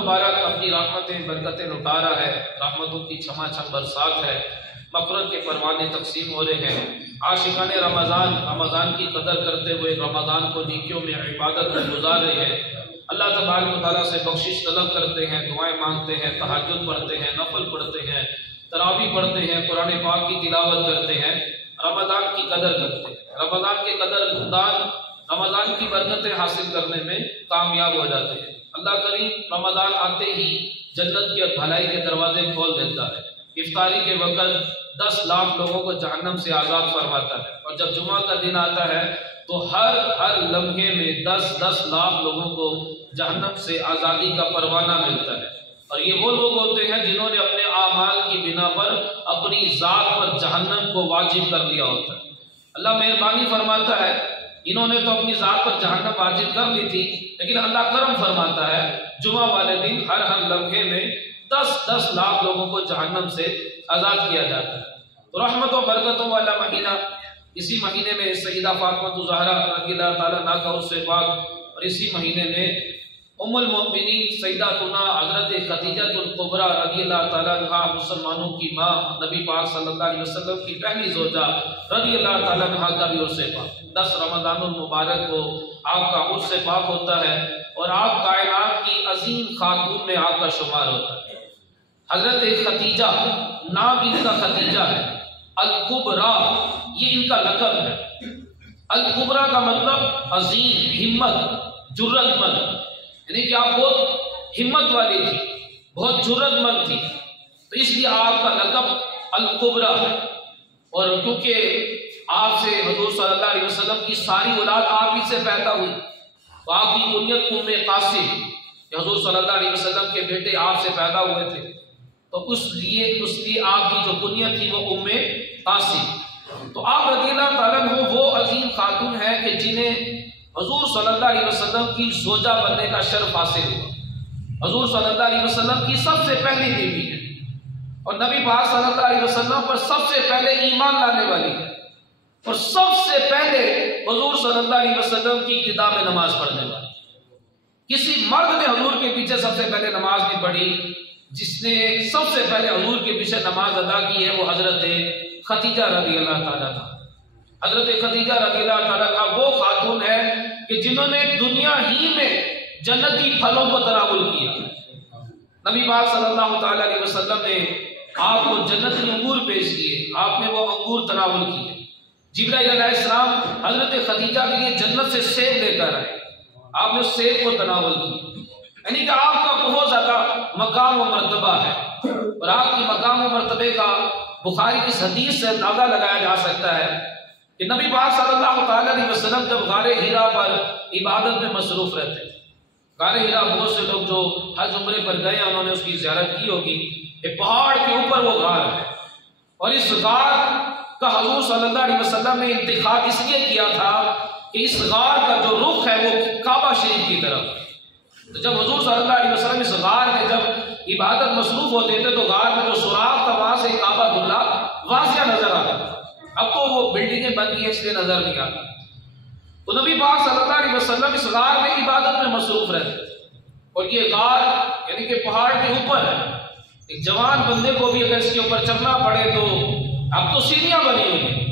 المبارک اپنی رحمتیں برکتیں لٹا رہا ہے، رحمتوں کی چھما چھم برسات ہے، مغفرت کے پروانے تقسیم ہو رہے ہیں۔ عاشقان رمضان کی قدر کرتے ہوئے رمضان کو نیکیوں میں عبادت میں گزار رہے ہیں۔ اللہ تبارک و تعالیٰ سے بخشش طلب کرتے ہیں، دعائیں مانگتے ہیں، تہجد پڑھتے ہیں، نفل پڑھتے ہیں، تراویح پڑھتے ہیں، قرآن پاک کی تلاوت کرتے ہیں، رمضان کی قدر کرتے ہیں۔ رمضان کے قدر دان رمضان کی برکتیں حاصل کرنے میں کامیاب ہو جاتے ہیں۔ اللہ کریم رمضان آتے ہی جنت کی اور بھلائی کے دروازے کھول دیتا ہے۔ افطاری کے وقت 10 لاکھ لوگوں کو جہنم سے آزاد فرماتا ہے، اور جب جمعہ کا دن آتا ہے تو ہر لمحے میں 10 لاکھ لوگوں کو جہنم سے آزادی کا پروانہ ملتا ہے۔ اور یہ وہ لوگ ہوتے ہیں جنہوں نے اپنے اعمال کی بنا پر اپنی ذات پر جہنم کو واجب کر لیا ہوتا ہے۔ اللہ مہربانی فرماتا ہے، انہوں نے تو اپنی ذات پر جہنم واجب کر لی تھی، لیکن اللہ کرم فرماتا ہے جمعہ والے دن ہر لمحے میں 10 لاکھ لوگوں کو جہنم سے آزاد کیا جاتا ہے۔ تو رحمت و برکتوں والا مہینہ، اسی مہینے میں سیدہ فاطمہ الزہرا رضی اللہ تعالیٰ عنہا کا عرس پاک، اور اسی مہینے میں ام المؤمنین سیداتنا حضرت خدیجہ الکبریٰ رضی اللہ تعالیٰ عنہا، مسلمانوں کی ماں، نبی پاک صلی اللہ علیہ وسلم کی پہلی زوجہ رضی اللہ تعالیٰ عنہا کا بھی عرس پاک 10 رمضان المبارک کو آپ کا عرس پاک ہوتا ہے، اور آپ کائنات کی عظیم خاتون میں آپ کا شمار ہوتا ہے۔ حضرت خدیجہ، نام ان کا خدیجہ ہے، الکبریٰ یہ ان کا لقب ہے۔ الکبریٰ کا مطلب عظیم، ہمت، جرت مند، یعنی کہ آپ بہت ہمت والی تھی، بہت جرت مند تھی، تو اس لیے آپ کا لقب الکبریٰ ہے۔ اور کیونکہ آپ سے حضور صلی اللہ علیہ وسلم کی ساری اولاد آپ ہی سے پیدا ہوئی، تو آپ کی کنیت ام قاسم، کہ حضور صلی اللہ علیہ وسلم کے بیٹے آپ سے پیدا ہوئے تھے، تو اس لیے آپ کی جو کنیت تھی وہ ام قاسم۔ تو آپ رضی اللہ تعالیٰ عنہ وہ عظیم خاتون ہیں کہ جنہیں حضور صلی اللہ علیہ وسلم کی زوجہ بننے کا شرف حاصل ہوا۔ حضور صلی اللہ علیہ وسلم کی سب سے پہلی بیوی ہے، اور نبی پاک صلی اللہ علیہ وسلم پر سب سے پہلے ایمان لانے والی ہے، اور سب سے پہلے حضور صلی اللہ علیہ وسلم کی ابتدا میں نماز پڑھنے والی ہے۔ کسی مرد نے حضور کے پیچھے سب سے پہلے نماز نہیں پڑھی، جس نے سب سے پہلے حضور کے پیچھے نماز ادا کی ہے وہ حضرت خدیجہ رضی اللہ تعالیٰ عنہا۔ حضرت خدیجہ رضی اللہ تعالیٰ عنہا وہ خاتون ہے کہ جنہوں نے دنیا ہی میں جنتی پھلوں کو تناول کیا۔ نبی پاک صلی اللہ تعالیٰ علیہ وسلم نے آپ کو جنتی انگور پیش کیے، آپ نے وہ انگور تناول کیے۔ جبرائیل علیہ السلام حضرت خدیجہ کے لیے جنت سے سیب لے کر آئے، آپ نے سیب کو تناول کیا، یعنی کہ آپ کا بہت زیادہ مقام و مرتبہ ہے، اور آپ کی مقام و مرتبے کا بخاری کی اس حدیث سے اندازہ لگایا جا سکتا ہے کہ نبی پاک صلی اللہ تعالیٰ علیہ وسلم جب غار حرا پر عبادت میں مصروف رہتے تھے، غار حرا بہت سے لوگ جو حج عمرے پر گئے انہوں نے اس کی زیارت کی ہوگی، ایک پہاڑ کے اوپر وہ غار ہے، اور اس غار کا حضور صلی اللہ علیہ وسلم نے انتخاب اس لیے کیا تھا کہ اس غار کا جو رخ ہے وہ کعبہ شریف کی طرف ہے۔ تو جب حضور صلی اللہ علیہ وسلم اس غار میں جب عبادت مصروف ہوتے تھے تو غار میں جو سوراخ تھا وہاں سے کعبہ اللہ واضح نظر آتا تھا۔ اب تو وہ بلڈنگیں بن گئی اس لیے نظر نہیں آتا۔ تو نبی پاک صلی اللہ علیہ وسلم اس غار میں عبادت میں مصروف رہتے تھے، اور یہ غار یعنی کہ پہاڑ کے اوپر ہے، ایک جوان بندے کو بھی اگر اس کے اوپر چلنا پڑے تو اب تو سیڑھیاں بنی ہوئی ہیں،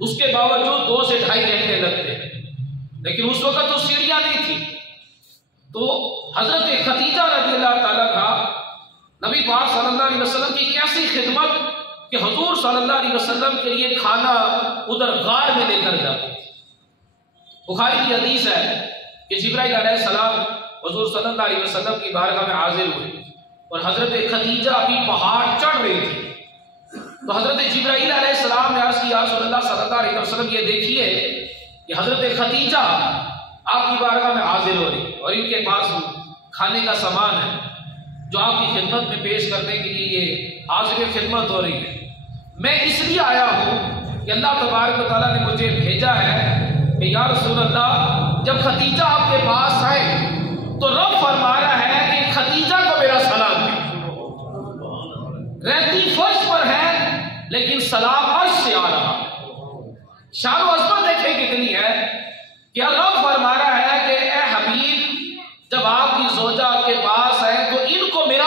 اس کے باوجود 2 سے 2.5 گھنٹے لگتے ہیں، لیکن اس وقت تو سیڑھیاں نہیں تھی۔ تو حضرت خدیجہ رضی اللہ تعالیٰ کا نبی پاک صلی اللہ علیہ وسلم کی کیسی خدمت کہ حضور صلی اللہ علیہ وسلم کے لیے کھانا ادھر غار میں لے کر جاتے تھے۔ بخاری کی حدیث ہے کہ جبرائیل علیہ السلام حضور صلی اللہ علیہ وسلم کی بارگاہ میں حاضر ہوئے، اور حضرت خدیجہ ابھی پہاڑ چڑھ رہی تھی، تو حضرت جبرائیل علیہ السلام نے عرض کیا رسول اللہ صلی اللہ علیہ وسلم یہ دیکھیے کہ حضرت خدیجہ آپ کی بارگاہ میں حاضر ہو رہی ہے، اور ان کے پاس کھانے کا سامان ہے جو آپ کی خدمت میں پیش کرنے کے لیے یہ حاضر خدمت ہو رہی ہے۔ میں اس لیے آیا ہوں کہ اللہ تبارک و تعالیٰ نے مجھے بھیجا ہے کہ یا رسول اللہ جب خدیجہ آپ کے پاس آئے تو رب فرما رہا ہے کہ خدیجہ کو میرا سلام دے، رہتی فرش پر ہے لیکن سلام عرش سے آ رہا ہے۔ شان و عظمت دیکھیں کتنی ہے کہ رب فرما رہا ہے کہ اے حبیب جب آپ کی زوجہ کے پاس ہے تو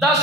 10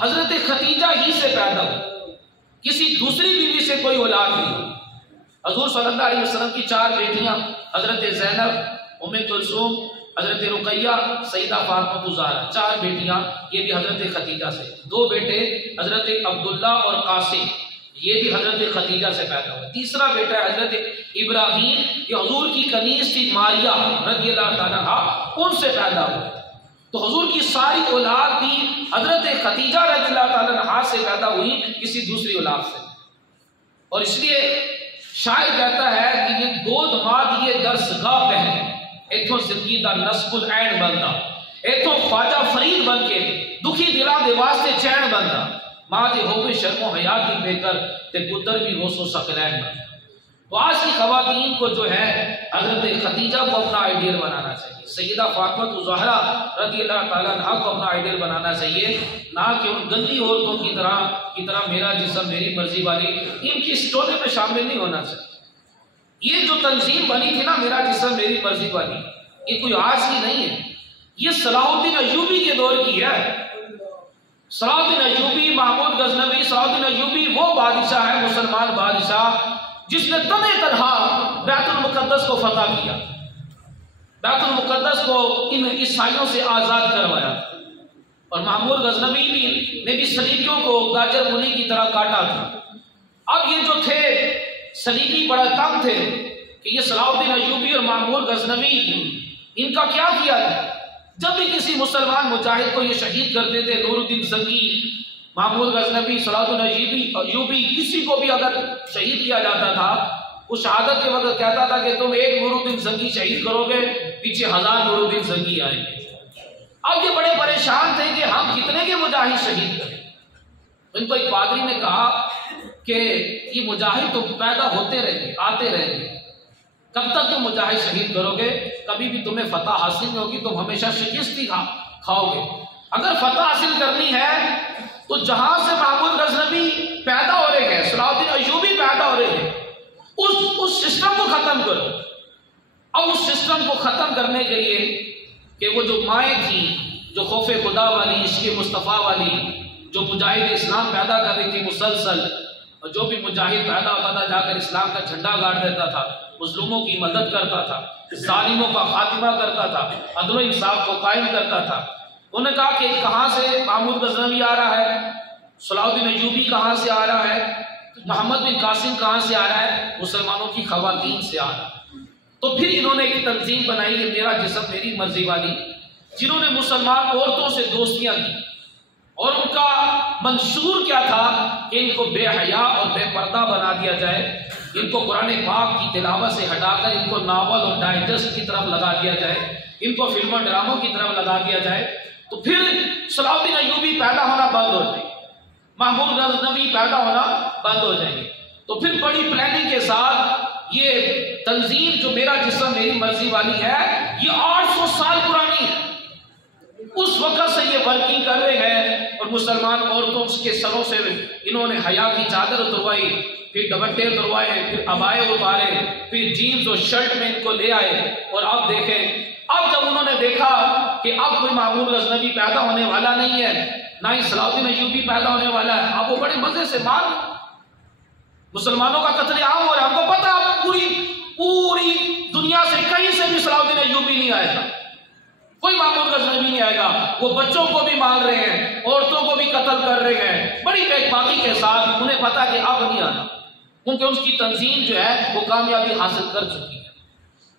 حضرت ختیجہ ہی سے پیدا ہوئی، کسی دوسری بیوی سے کوئی اولاد نہیں ہوئی۔ حضور صلی اللہ علیہ وسلم کی 4 بیٹیاں، حضرت زینب، ام کلثوم، حضرت رقیہ، سیدہ فاطمہ الزہرا، 4 بیٹیاں، یہ بھی حضرت ختیجہ سے۔ 2 بیٹے حضرت عبداللہ اور قاسم، یہ بھی حضرت ختیجہ سے پیدا ہوئے۔ تیسرا بیٹا ہے حضرت ابراہیم، یہ حضور کی کنیز تھی ماریہ رضی اللہ تعالیٰ عنہا، ان سے پیدا ہوئے۔ تو حضور کی ساری اولاد بھی حضرت ختیجہ رضی اللہ تعالیٰ عنہا سے پیدا ہوئی، کسی دوسری اولاد سے۔ اور اس لیے شاعر کہتا ہے کہ یہ گود ماد یہ درس گاہ پہنے، ایتھوں زندگی دا نصب العین بندہ، ایتھوں خواجہ فرید بن کے دکھی دلاں دے واسطے چین بندہ، ماں دے ہوئے شرم و حیا کی بے کر تے پتر بھی روس و سکلین بندہ۔ تو آج کی خواتین کو جو ہے حضرت ختیجہ کو اپنا آئیڈیل بنانا چاہیے، سیدہ فاطمہ الزہرا رضی اللہ تعالیٰ عنہا کو اپنا آئیڈیل بنانا چاہیے، نہ کہ ان گندی عورتوں کی طرح میرا جسم میری مرضی والی، ان کی سٹوری میں شامل نہیں ہونا چاہیے۔ یہ جو تنظیم بنی تھی نا میرا جسم میری مرضی والی، یہ کوئی آج کی نہیں ہے، یہ صلاح الدین ایوبی کے دور کی ہے۔ صلاح الدین ایوبی، محمود غزنوی، صلاح الدین ایوبی وہ بادشاہ ہے، مسلمان بادشاہ، جس نے تنے تنہا بیت المقدس کو فتح کیا، بیت المقدس کو ان عیسائیوں سے آزاد کروایا، اور محمود غزنوی نے بھی صلیبیوں کو گاجر مولی کی طرح کاٹا تھا۔ اب یہ جو تھے صلیبی بڑا تنگ تھے کہ یہ صلاح الدین ایوبی اور محمود غزنوی ان کا کیا کیا تھا۔ جب بھی کسی مسلمان مجاہد کو یہ شہید کرتے تھے، نور الدین زنگی، محمود غزنوی، صلاح الدین ایوبی، کسی کو بھی اگر شہید کیا جاتا تھا، اس شہادت کے وقت کہتا تھا کہ تم 1 نور الدین زنگی شہید کرو گے، پیچھے 1000 نور الدین زنگی آئیں گے۔ اب یہ بڑے پریشان تھے کہ ہم کتنے کے مجاہد شہید کریں۔ ان کو ایک پادری نے کہا کہ یہ مجاہد تو پیدا ہوتے رہیں گے، آتے رہیں گے، کب تک تم مجاہد شہید کرو گے؟ کبھی بھی تمہیں فتح حاصل نہیں ہوگی، تم ہمیشہ شکست ہی کھاؤ گے۔ اگر فتح حاصل کرنی ہے تو جہاں سے محمود غزنوی پیدا ہو رہے ہیں، صلاح الدین ایوبی پیدا ہو رہے ہیں، اس سسٹم کو ختم کرو۔ اب اس سسٹم کو ختم کرنے کے لیے کہ وہ جو مائیں تھیں جو خوف خدا والی، عشق مصطفیٰ والی، جو مجاہد اسلام پیدا کر رہی تھی مسلسل، اور جو بھی مجاہد پیدا ہوتا تھا جا کر اسلام کا جھنڈا گاڑ دیتا تھا، مظلوموں کی مدد کرتا تھا، ظالموں کا خاتمہ کرتا تھا، عدل و انصاف کو قائم کرتا تھا۔ انہوں نے کہا کہ کہاں سے محمود غزنوی آ رہا ہے، صلاح الدین ایوبی کہاں سے آ رہا ہے، محمد بن قاسم کہاں سے آ رہا ہے؟ مسلمانوں کی خواتین سے آ رہا ہے۔ تو پھر انہوں نے ایک تنظیم بنائی ہے میرا جسم میری مرضی والی، جنہوں نے مسلمان عورتوں سے دوستیاں کی، اور ان کا منشور کیا تھا کہ ان کو بے حیا اور بے پردہ بنا دیا جائے، ان کو قرآن پاک کی تلاوت سے ہٹا کر ان کو ناول اور ڈائجسٹ کی طرف لگا دیا جائے، ان کو فلم و ڈراموں کی طرف لگا دیا جائے۔ تو پھر صلاح الدین ایوبی پیدا ہونا بند ہو جائے گے، محمود غزنوی پیدا ہونا بند ہو جائیں گے۔ تو پھر بڑی پلاننگ کے ساتھ یہ تنظیم جو میرا جسم میری مرضی والی ہے، یہ 800 سال پرانی ہے۔ اس وقت سے یہ ورکنگ کر رہے ہیں، اور مسلمان عورتوں کے سروں سے انہوں نے حیا کی چادر اتروائی، پھر دوپٹے اتروائے، پھر عبائے اتارے، پھر جینز اور شرٹ میں ان کو لے آئے۔ اور اب دیکھیں، اب جب انہوں نے دیکھا کہ اب کوئی محمود غزنوی پیدا ہونے والا نہیں ہے، نہ ہی صلاح الدین ایوبی پیدا ہونے والا ہے، اب وہ بڑے مزے سے مار مسلمانوں کا قتل عام ہو رہا ہے۔ ہم کو پتا پوری دنیا سے کہیں سے بھی صلاح الدین ایوبی نہیں آئے گا، کوئی محمود غزنوی نہیں آئے گا۔ وہ بچوں کو بھی مار رہے ہیں، عورتوں کو بھی قتل کر رہے ہیں، بڑی بے باکی کے ساتھ۔ انہیں پتا کہ اب نہیں آنا، کیونکہ ان کی تنظیم جو ہے وہ کامیابی حاصل کر چکی ہے۔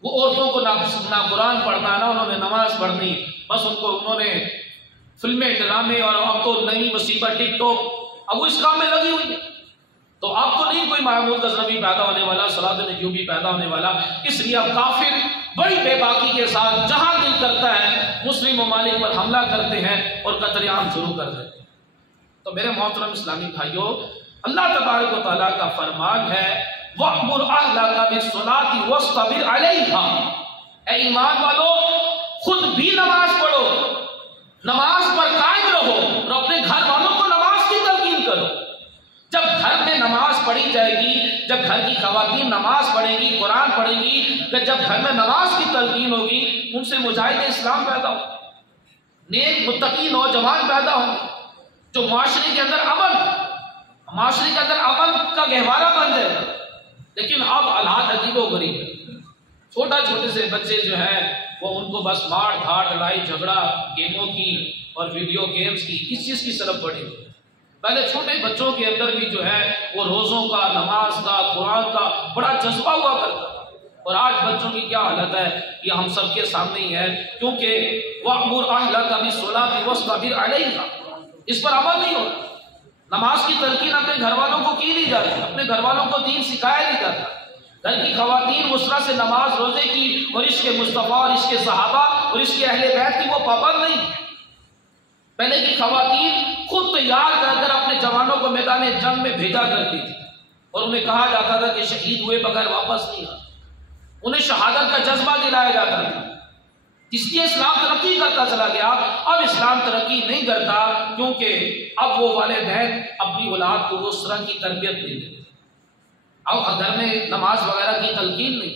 وہ عورتوں کو نہ قرآن پڑھنا، نہ انہوں نے نماز پڑھنی، بس انہوں نے فلمیں، ڈرامے، اور اب تو نئی مصیبت ٹک ٹاک، اب وہ اس کام میں لگی ہوئی ہے۔ تو اب تو نہیں کوئی محمود غزنوی پیدا ہونے والا، صلاح الدین ایوبی پیدا ہونے والا، اس لیے اب کافر بڑی بے باکی کے ساتھ جہاں دل کرتا ہے مسلم ممالک پر حملہ کرتے ہیں اور قتل عام شروع کر دیتے ہیں۔ تو میرے محترم اسلامی بھائیوں، اللہ تبارک و تعالیٰ کا فرمان ہے وَأْمُرْ أَهْلَكَ بِالصَّلَاةِ وَاصْطَبِرْ عَلَيْهَا، اے ایمان والو خود بھی نماز پڑھو، نماز پر قائم رہو، اور اپنے گھر والوں کو نماز کی تلقین کرو۔ جب گھر میں نماز پڑھی جائے گی، جب گھر کی خواتین نماز پڑھیں گی، قرآن پڑھیں گی، جب گھر میں نماز کی تلقین ہوگی، ان سے مجاہد اسلام پیدا ہو، نیک متقی نوجوان پیدا ہوں گے۔ جو معاشرے کے اندر امن کا گہوارہ بن جائے گا۔ لیکن اب حالات عجیب و غریب ہے، چھوٹے سے بچے جو ہیں وہ ان کو بس مار دھاڑ لڑائی جھگڑا گیموں کی اور ویڈیو گیمز کی اس چیز کی طرف بڑھے ہوئے۔ پہلے چھوٹے بچوں کے اندر بھی جو ہے وہ روزوں کا، نماز کا، قرآن کا بڑا جذبہ ہوا کرتا تھا، اور آج بچوں کی کیا حالت ہے یہ ہم سب کے سامنے ہی ہے، کیونکہ وَأْمُرْ أَهْلَكَ بِالصَّلَاةِ وَاصْطَبِرْ عَلَيْهَا، اس پر عمل نہیں ہوتا۔ نماز کی تلقین اپنے گھر والوں کو کی نہیں جاتی، اپنے گھر والوں کو دین سکھایا نہیں جاتا۔ گھر کی خواتین اس طرح سے نماز روزے کی اور عشق مصطفیٰ اور عشق صحابہ اور عشق اہل بیت کی وہ پابند نہیں۔ پہلے کی خواتین خود تیار کر کر اپنے جوانوں کو میدان جنگ میں بھیجا کرتی تھی، اور انہیں کہا جاتا تھا کہ شہید ہوئے بغیر واپس نہیں آتے، انہیں شہادت کا جذبہ دلایا جاتا تھا۔ اس لیے اسلام ترقی کرتا چلا گیا۔ اب اسلام ترقی نہیں کرتا کیونکہ اب وہ والدین اپنی اولاد کو اس طرح کی تربیت نہیں دیتے، اب گھر میں نماز وغیرہ کی تلقین نہیں۔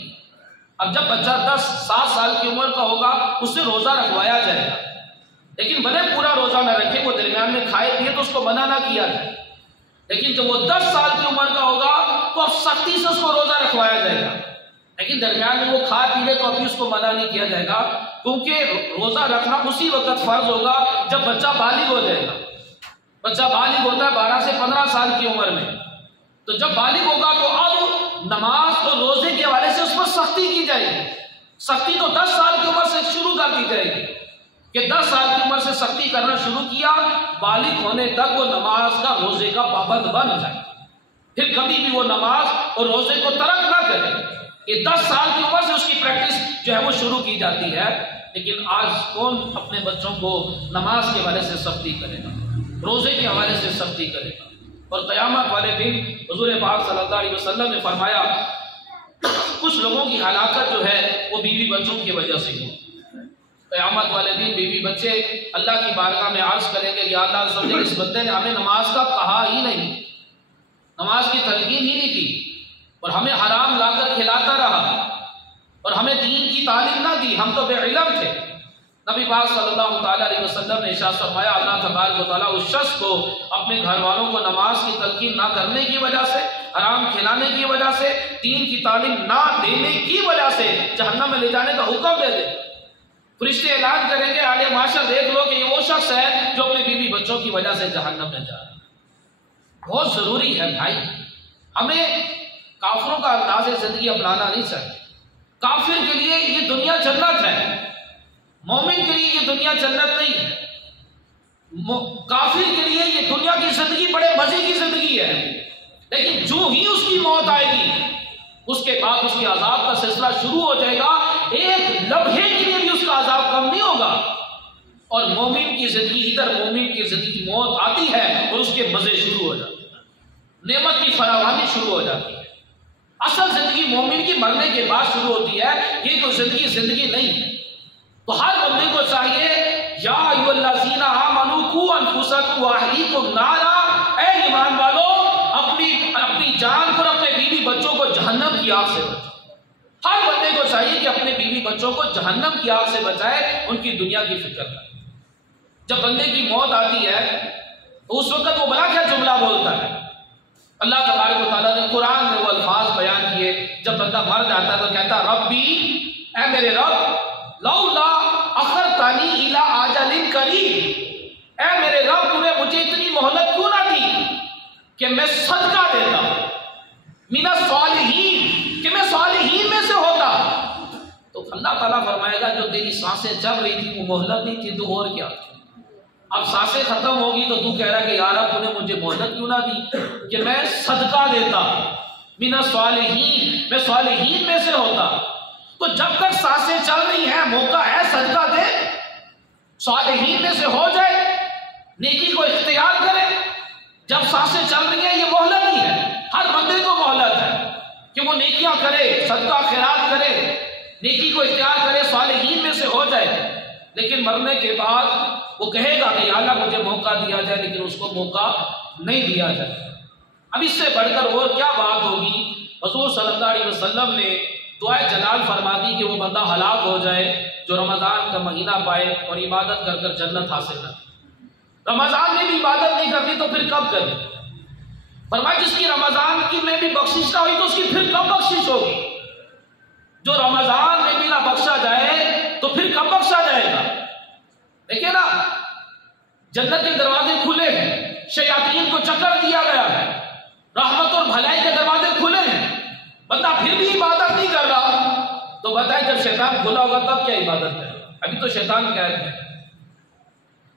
اب جب بچہ 7 سال کی عمر کا ہوگا اس سے روزہ رکھوایا جائے گا، لیکن بھلے پورا روزہ نہ رکھے، وہ درمیان میں کھائے پیے تو اس کو منع نہ کیا جائے، لیکن جب وہ 10 سال کی عمر کا ہوگا تو اب سختی سے اس کو روزہ رکھوایا جائے گا، لیکن درمیان میں وہ کھا پی لے تو ابھی اس کو منع نہیں کیا جائے گا، کیونکہ روزہ رکھنا اسی وقت فرض ہوگا جب بچہ بالغ ہو جائے گا۔ بچہ بالغ ہوتا ہے 12 سے 15 سال کی عمر میں، تو جب بالغ ہوگا تو اب نماز اور روزے کے حوالے سے اس پر سختی کی جائے گی۔ سختی تو 10 سال کی عمر سے شروع کر دی جائے گی کہ 10 سال کی عمر سے سختی کرنا شروع کیا، بالغ ہونے تک وہ نماز کا روزے کا پابند بن جائے، پھر کبھی بھی وہ نماز اور روزے کو ترک نہ کرے۔ یہ 10 سال کی عمر سے اس کی پریکٹس جو ہے وہ شروع کی جاتی ہے۔ لیکن آج کون اپنے بچوں کو نماز کے حوالے سے سختی کرے گا، روزے کے حوالے سے سختی کرے گا؟ اور قیامت والے دن حضور پاک صلی اللہ علیہ وسلم نے فرمایا کچھ لوگوں کی ہلاکت جو ہے وہ بیوی بچوں کی وجہ سے ہو۔ قیامت والے دن بیوی بچے اللہ کی بارگاہ میں عرض کریں گے یا اللہ عز و جل، اس بندے نے ہمیں نماز کا کہا ہی نہیں، نماز کی تلقین ہی نہیں کی، اور ہمیں حرام لا کر کھلاتا رہا، اور ہمیں دین کی تعلیم نہ دی، ہم تو بے علم تھے۔ نبی پاک صلی اللہ تعالیٰ علیہ وسلم نے ارشاد فرمایا اللہ تبارک و تعالیٰ اس شخص کو اپنے گھر والوں کو نماز کی تلقین نہ کرنے کی وجہ سے، حرام کھلانے کی وجہ سے، دین کی تعلیم نہ دینے کی وجہ سے جہنم میں لے جانے کا حکم دے دے۔ فرشتے اعلان کریں گے اہل معاشر دیکھ لو کہ یہ وہ شخص ہے جو اپنے بیوی بچوں کی وجہ سے جہنم میں جا رہا ہے۔ بہت ضروری ہے بھائی، ہمیں کافروں کا انداز زندگی اپنانا نہیں چاہیے۔ کافر کے لیے یہ دنیا جنت ہے، مومن کے لیے یہ دنیا جنت نہیں ہے۔ کافر کے لیے یہ دنیا کی زندگی بڑے مزے کی زندگی ہے، لیکن جو ہی اس کی موت آئے گی اس کے بعد اس کے عذاب کا سلسلہ شروع ہو جائے گا، ایک لمحے کے لیے بھی اس کا عذاب کم نہیں ہوگا۔ اور مومن کی زندگی، ادھر مومن کی زندگی موت آتی ہے اور اس کے مزے شروع ہو جاتے ہیں، نعمت کی فراوانی شروع ہو جاتی ہے۔ اصل زندگی مومن کی مرنے کے بعد شروع ہوتی ہے، یہ تو زندگی نہیں ہے۔ تو ہر بندے کو چاہیے یا ایھا الذین آمنوا قوا انفسکم واہلیکم نارا، اے ایمان والو اپنی جان کو اور اپنے بیوی بچوں کو جہنم کی آگ سے بچاؤ۔ ہر بندے کو چاہیے کہ اپنے بیوی بچوں کو جہنم کی آگ سے بچائے، ان کی دنیا کی فکر کرے۔ جب بندے کی موت آتی ہے تو اس وقت وہ بڑا کیا جملہ بولتا ہے؟ اللہ تبارک و تعالیٰ نے قرآن میں وہ الفاظ بیان کیے، جب بندہ مر جاتا ہے تو کہتا ربی، اے میرے رب، لولا اخرتنی الی اجل قریب، اے میرے رب تو نے مجھے اتنی مہلت کیوں نہ دی کہ میں صدقہ دیتا، من الصالحین، کہ میں صالحین میں سے ہوتا۔ تو اللہ تعالیٰ فرمائے گا جو تیری سانسیں چل رہی تھی وہ مہلت نہیں تھی تو اور کیا؟ اب سانسیں ختم ہوگی تو کہہ رہا کہ یار تو نے مجھے مہلت کیوں نہ دی کہ میں صدقہ دیتا، من الصالحین، میں صالحین میں سے ہوتا۔ تو جب تک سانسیں چل رہی ہیں موقع ہے صدقہ دے، صالحین میں سے ہو جائے، نیکی کو اختیار کرے۔ جب سانسیں چل رہی ہیں یہ مہلت ہی ہے، ہر بندے کو مہلت ہے کہ وہ نیکیاں کرے، صدقہ خیرات کرے، نیکی کو اختیار کرے، صالحین میں سے ہو جائے۔ لیکن مرنے کے بعد وہ کہے گا کہ یا اللہ مجھے موقع دیا جائے، لیکن اس کو موقع نہیں دیا جائے۔ اب اس سے بڑھ کر اور کیا بات ہوگی؟ حضور صلی اللہ علیہ وسلم نے دعائے جلال فرما دی کہ وہ بندہ ہلاک ہو جائے جو رمضان کا مہینہ پائے اور عبادت کر کر جنت حاصل نہ۔ رمضان میں بھی عبادت نہیں پھر کب کرے؟ فرمایا جس کی رمضان کی میں بھی بخشش نہ ہوئی تو اس کی پھر کب بخشش ہوگی؟ جو رمضان میں بھی نہ بخشا جائے تو پھر کب بخشا جائے گا؟ دیکھیں نا، جنت کے دروازے کھلے ہیں، شیاطین کو چکر دیا گیا ہے، رحمت اور بھلائی کے دروازے کھلے ہیں، بندہ پھر بھی عبادت نہیں کر رہا، تو بتائیں جب شیطان کھلا ہوگا تب کیا عبادت کرے گا؟ ابھی تو شیطان قید ہے۔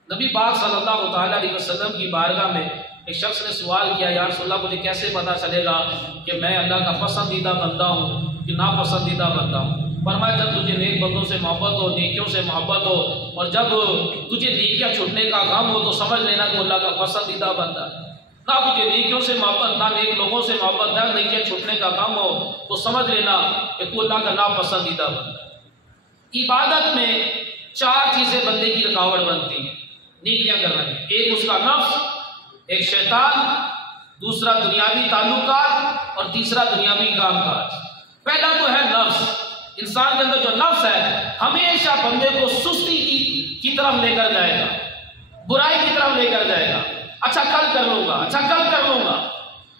نبی پاک صلی اللہ تعالیٰ علیہ وسلم کی بارگاہ میں ایک شخص نے سوال کیا، یا رسول اللہ مجھے کیسے پتا چلے گا کہ میں اللہ کا پسندیدہ بندہ ہوں کہ ناپسندیدہ بندہ ہوں؟ فرمایا جب تجھے نیک بندوں سے محبت ہو، نیکیوں سے محبت ہو، اور جب تجھے نیکیاں چھوٹنے کا غم ہو تو سمجھ لینا کہ اللہ کا پسندیدہ بندہ ہے۔ نہ تجھے نیکیوں سے محبت، نہ نیک لوگوں سے محبت، نہ نیکیاں چھوٹنے کا غم ہو تو سمجھ لینا کہ تو اللہ کا ناپسندیدہ بندہ ہے۔ عبادت میں چار چیزیں بندے کی رکاوٹ بنتی ہیں نیکیاں کرنے میں، ایک اس کا نفس، ایک شیطان، دوسرا دنیاوی تعلقات، اور تیسرا دنیاوی کام کاج۔ پہلا تو ہے نفس۔ انسان کے اندر جو نفس ہے ہمیشہ بندے کو سستی کی طرف لے کر جائے گا، برائی کی طرف لے کر جائے گا، اچھا کل کر لوں گا، اچھا کل کر لوں گا۔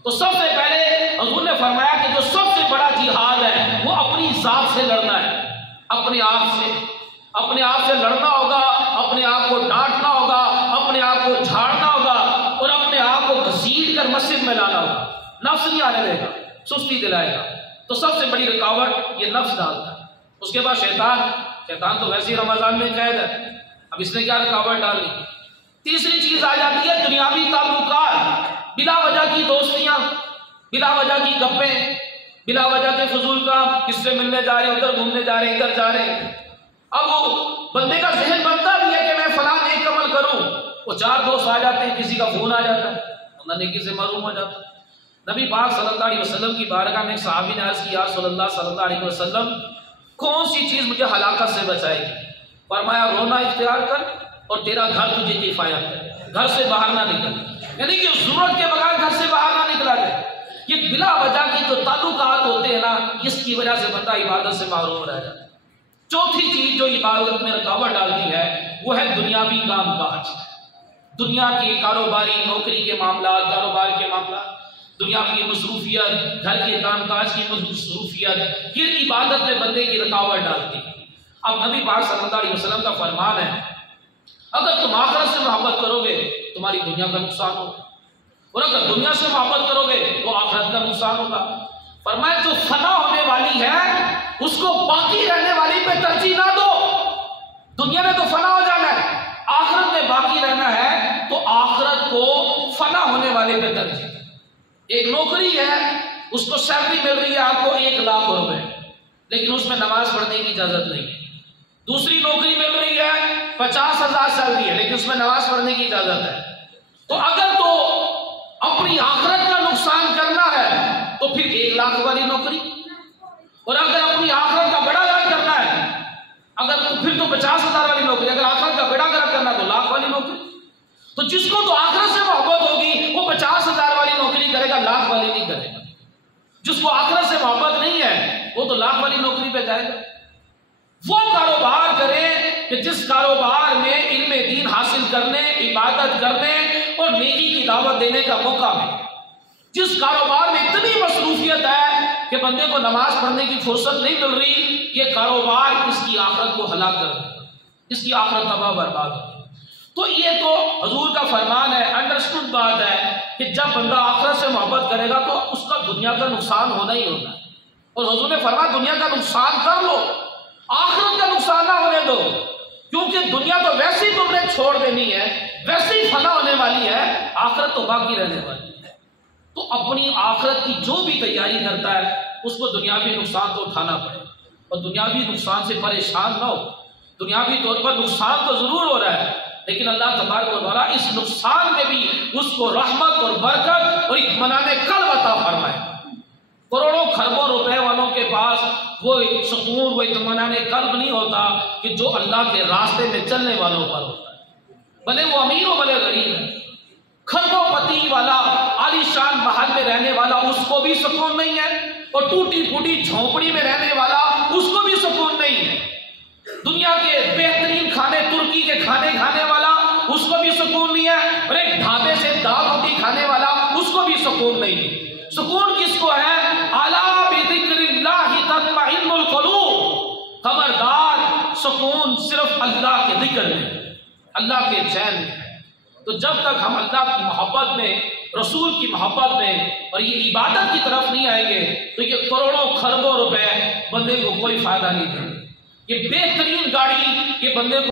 تو سب سے پہلے حضور نے فرمایا کہ جو سب سے بڑا جہاد ہے وہ اپنی ذات سے لڑنا ہے، اپنے آپ سے لڑنا ہوگا، اپنے آپ کو ڈانٹنا ہوگا، اپنے آپ کو جھاڑنا ہوگا، اور اپنے آپ کو گھسیٹ کر مسجد میں لانا ہوگا۔ نفس نہیں آنے دے گا، سستی دلائے گا۔ تو سب سے بڑی رکاوٹ یہ نفس ڈالتا ہے۔ اس کے بعد شیطان تو ویسے ہی رمضان میں قید ہے، اب اس نے کیا رکاوٹ ڈالی؟ تیسری چیز آ جاتی ہے دنیاوی تعلقات، بلا وجہ کی دوستیاں، بلا وجہ کی گپیں، بلا وجہ کے فضول کام، کس سے ملنے جا رہے ہیں، ادھر گھومنے جا رہے ہیں، ادھر جا رہے ہیں۔ اب وہ بندے کا ذہن بنتا بھی ہے کہ میں فلاں نیک عمل کروں، وہ چار دوست آ جاتے ہیں، کسی کا فون آ جاتا ہے، بندہ نیکی سے محروم ہو جاتا ہے۔ نبی پاک صلی اللہ علیہ وسلم کی بارگاہ میں ایک صحابی نے عرض کی، یا رسول اللہ صلی اللہ علیہ وسلم کون سی چیز مجھے ہلاکت سے بچائے گی؟ فرمایا رونا اختیار کر اور تیرا گھر تجھے کفایت کرے، گھر سے باہر نہ نکل، یعنی کہ ضرورت کے بغیر گھر سے باہر نہ نکلا جائے۔ یہ بلا وجہ کے جو تعلقات ہوتے ہیں نا، اس کی وجہ سے بندہ عبادت سے محروم رہ جاتا ہے۔ چوتھی چیز جو عبادت میں رکاوٹ ڈالتی ہے وہ ہے دنیاوی کام کاج، دنیا کے کاروباری نوکری کے معاملات، کاروبار کے معاملات، دنیا کی مصروفیت، گھر کے کام کاج کی مصروفیت، یہ عبادت میں بندے کی رکاوٹ ڈالتی ہے۔ اب نبی پاک صلی اللہ علیہ وسلم کا فرمان ہے اگر تم آخرت سے محبت کرو گے تمہاری دنیا کا نقصان ہوگا، اور اگر دنیا سے محبت کرو گے تو آخرت کا نقصان ہوگا۔ فرمایا جو فنا ہونے والی ہے اس کو باقی رہنے والی پہ ترجیح نہ دو۔ دنیا میں تو فنا ہو جانا ہے، آخرت میں باقی رہنا ہے تو آخرت کو فنا ہونے والے پہ ترجیح۔ ایک نوکری ہے، اس کو سیلری مل رہی ہے آپ کو 1,00,000 روپے، لیکن اس میں نماز پڑھنے کی اجازت نہیں ہے۔ دوسری نوکری مل رہی ہے 50,000 سیلری ہے، لیکن اس میں نماز پڑھنے کی اجازت ہے۔ تو اگر تو اپنی آخرت کا نقصان کرنا ہے تو پھر 1,00,000 والی نوکری، اور اگر اپنی آخرت کا بڑا گھر کرنا ہے اگر تو پھر تو 50,000 والی نوکری، اگر آخرت کا بڑا گھر کرنا ہے تو 1,00,000 والی نوکری۔ تو جس کو تو آخرت سے محبت ہوگی وہ 50,000 والی نوکری کرے گا، 1,00,000 والی نہیں کرے گا۔ جس کو آخرت سے محبت نہیں ہے وہ تو 1,00,000 والی نوکری پہ جائے گا۔ وہ کاروبار کرے کہ جس کاروبار میں علم دین حاصل کرنے، عبادت کرنے اور نیکی کی دعوت دینے کا موقع ملے۔ جس کاروبار میں اتنی مصروفیت ہے کہ بندے کو نماز پڑھنے کی فرصت نہیں مل رہی، یہ کاروبار اس کی آخرت کو ہلاک کر دے گا، اس کی آخرت تباہ برباد ہوگی۔ تو یہ تو حضور کا فرمان ہے، انڈرسٹوڈ بات ہے کہ جب بندہ آخرت سے محبت کرے گا تو اس کا دنیا کا نقصان ہونا ہی ہونا ہے، اور حضور نے فرمایا دنیا کا نقصان کر لو، آخرت کا نقصان نہ ہونے دو، کیونکہ دنیا تو ویسے ہی تم نے چھوڑ دینی ہے، ویسے ہی فنا ہونے والی ہے، آخرت تو باقی رہنے والی ہے۔ تو اپنی آخرت کی جو بھی تیاری کرتا ہے اس کو دنیاوی نقصان تو اٹھانا پڑے، اور دنیاوی نقصان سے پریشان نہ ہو۔ دنیاوی طور پر نقصان تو ضرور ہو رہا ہے، لیکن اللہ تبارک و تعالیٰ اس نقصان میں بھی اس کو رحمت اور برکت اور اطمینان قلب عطا فرمائے۔ کروڑوں کھربوں روپے والوں کے پاس وہ سکون، وہ اطمینان قلب نہیں ہوتا کہ جو اللہ کے راستے میں چلنے والوں پر ہوتا ہے، بھلے وہ امیر ہو بھلے غریب ہے۔ کھربوں پتی والا عالی شان محل میں رہنے والا اس کو بھی سکون نہیں ہے، اور ٹوٹی پھوٹی جھونپڑی میں رہنے والا اس کو بھی سکون نہیں ہے۔ دنیا کے بہترین کھانے، ترکی کے کھانے کھانے والا اس کو بھی سکون نہیں ہے، اور ایک ڈھابے سے دال روٹی سکون نہیں۔ سکون کس کو ہے؟ الا بذکر اللہ تطمئن القلوب، خبردار سکون صرف اللہ کے ذکر میں، اللہ کے چین میں ہے۔ تو جب تک ہم اللہ کی محبت میں، رسول کی محبت میں اور یہ عبادت کی طرف نہیں آئیں گے تو یہ کروڑوں خربوں روپے بندے کو کوئی فائدہ نہیں دیں گے۔ یہ بہترین گاڑی یہ بندے کو